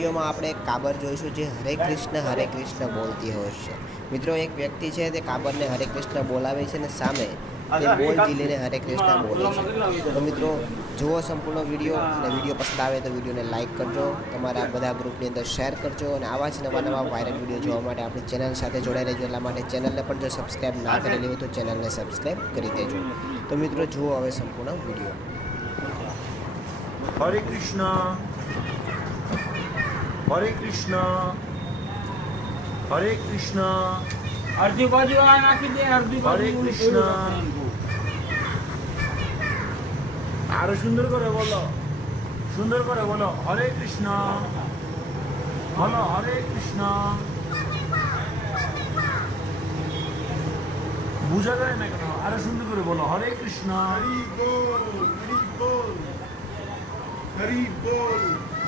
વિડીયોમાં આપણે એક કાબર જોઈશું જે હરે કૃષ્ણ હરે કૃષ્ણ બોલતી હોય છે. મિત્રો એક વ્યક્તિ છે તે કાબરને હરે કૃષ્ણ બોલાવે છે અને સામે તે બોલ જીલીને હરે કૃષ્ણ બોલે છે. તો મિત્રો જુઓ સંપૂર્ણ વીડિયો અને વીડિયો પસંદ આવે તો વિડીયોને લાઇક કરજો. તમારા બધા ગ્રુપની અંદર શેર કરજો અને આવા જ નવા નવા વાયરલ વીડિયો જોવા માટે આપણી ચેનલ સાથે જોડાઈ રહેજો. એટલા માટે ચેનલને પણ જો સબસ્ક્રાઈબ ના કરેલી હોય તો ચેનલને સબસ્ક્રાઈબ કરી દેજો. તો મિત્રો જુઓ હવે સંપૂર્ણ વીડિયો. હરે કૃષ્ણ. হরে কৃষ্ণ। হরে কৃষ্ণ। হরে কৃষ্ণ। আরও সুন্দর করে বলো। সুন্দর করে বলো হরে কৃষ্ণ। বলো হরে কৃষ্ণ। বুঝা যায় না কেন? আরও সুন্দর করে বলো হরে কৃষ্ণ। হরি বল হরি বল হরি বল।